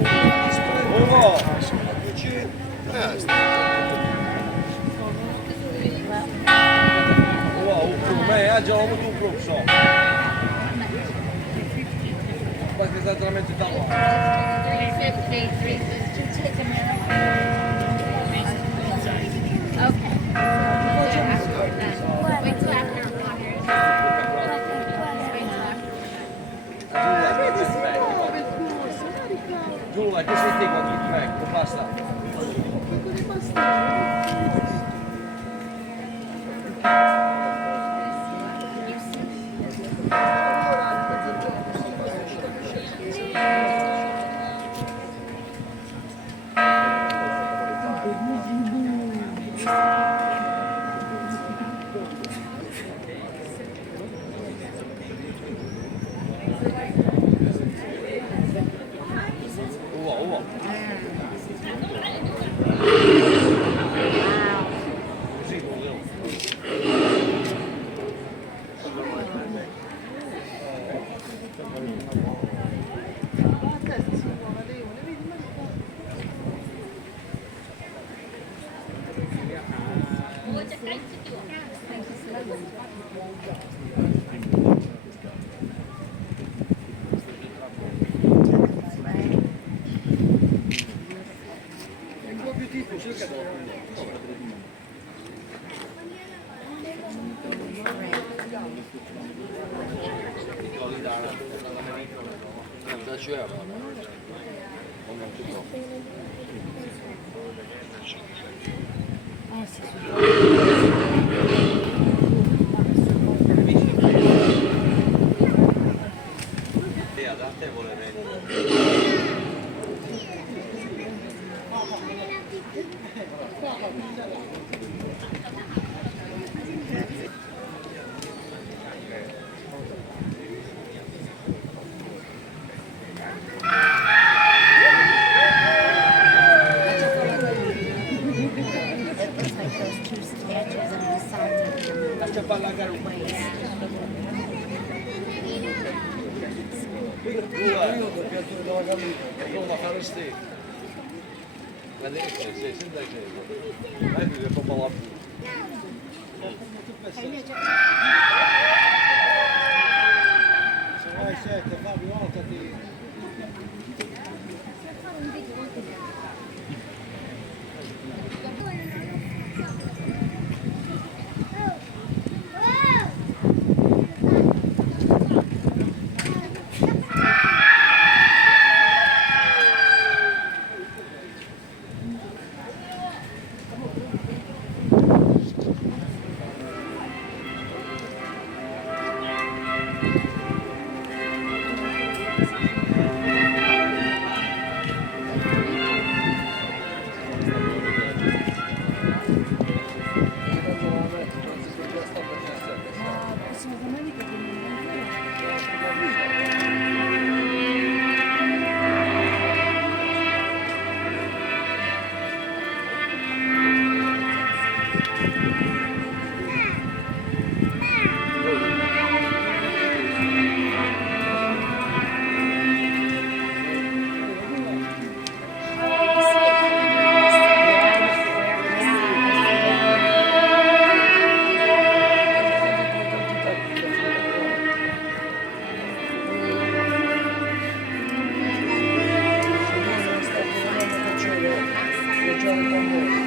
Ovo! Ova, u krug, me, ja ću ovo tu u krug, što? Pa se sad trameti tamo. 350, 350. Okay. Wait till after Giulia, che sei te quando ti ecco, basta. Uva. Così, volevo. È un po' più tipo, cerca Lascia parlare un po'. Io ho doppiato la gallina. Non la fare ste. La destra, sì, senta che. Vai che proprio la blu. Se vai sette, Fabio, voltati. Ciao,